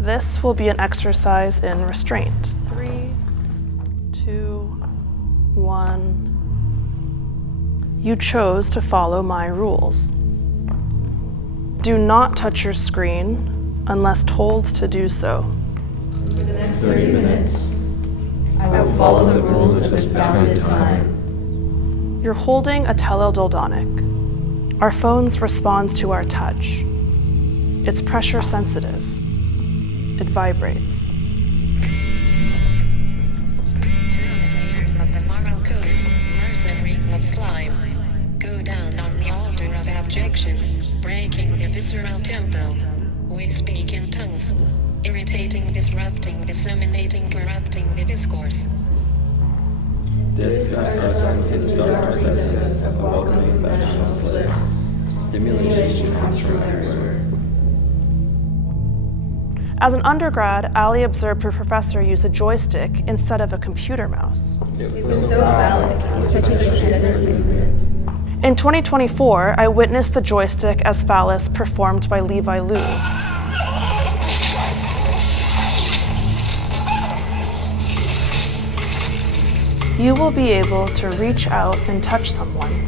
This will be an exercise in restraint. 3, 2, 1. You chose to follow my rules. Do not touch your screen unless told to do so. For the next 30 minutes, I will follow the rules of this bounded time. You're holding a teledildonic. Our phones respond to our touch. It's pressure sensitive. It vibrates. Terminators of the moral code, mercenaries of slime, go down on the altar of abjection, breaking the visceral tempo. We speak in tongues, irritating, disrupting, disseminating, corrupting the discourse. Discuss us into dark recesses of welcoming vaginal slits. Stimulation comes from everywhere. As an undergrad, Ali observed her professor use a joystick instead of a computer mouse. It was so phallic, such a gender movement. In 2024, I witnessed the joystick as phallus performed by Levi Liu. You will be able to reach out and touch someone.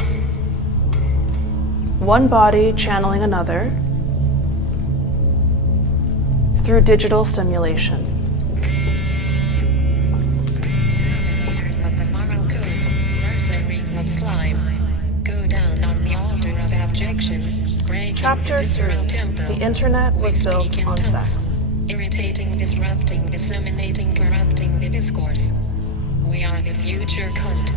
One body channeling another through digital stimulation. Terminators of the moral code, mercenaries of slime, go down on the altar of abjection, breaking Chapter the visceral 3. tempo. The internet We was built speak in on tongues, sex. irritating, disrupting, disseminating, corrupting the discourse. We are the future cunt.